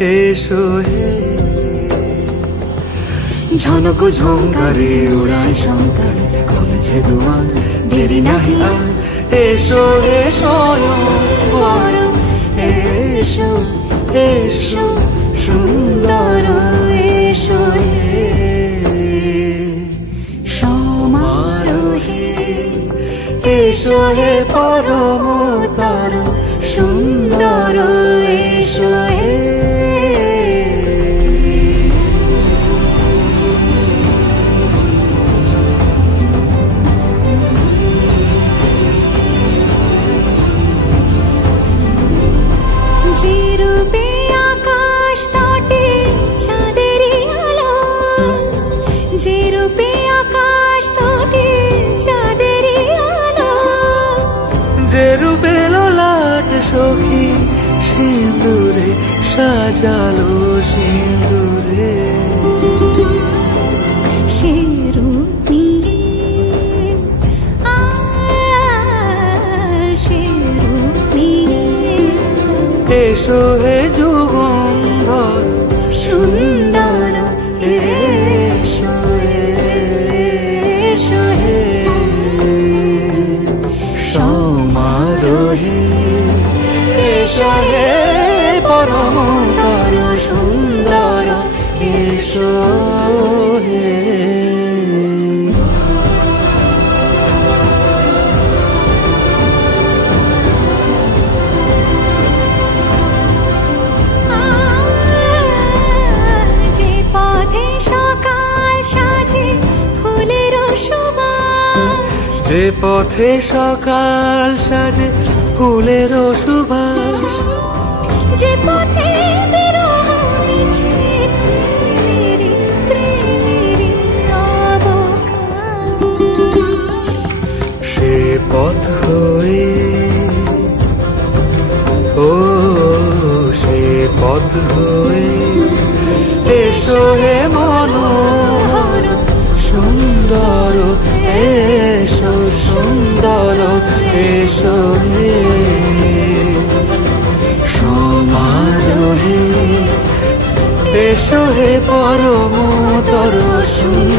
এসো হে। ঝনক ঝঙ্কারে উড়ায় শঙ্কারে কমেছে দুয়ার, দেরি নাহি আর। এসো হে স্বয়ংবর, এসো এসো সুন্দর, এসো হে সমারোহে। এসো হে পরমতর সুন্দর, এসো হে। যে রূপে আকাশ তটে চাঁদেরই আলো, যে রূপে আকাশ তটে চাঁদেরই আলো, যে রূপে ললাট সখী সিঁদুরে সাজালো সিঁদুরে। সে রূপ নিয়ে সে রূপ নিয়ে এসো হে যুগন্ধর সুন্দর, এসো এসো হে সমারোহে। এসো হে পরমতর সুন্দর, এসো হে। যে পথে সকাল সাজে ফুলের সুবাস, যে পথে সকাল সাজে ফুলের সুবাস, যে পথে বিরহ মিছে প্রেমেরই প্রেমেরই অবকাশ, সে পথ হয়ে ও সে পথ হয়ে এসো হে মনোহর সুন্দর, এসো সুন্দর, এসো হে সমারোহে। এসো হে পরমতর সুন্দর।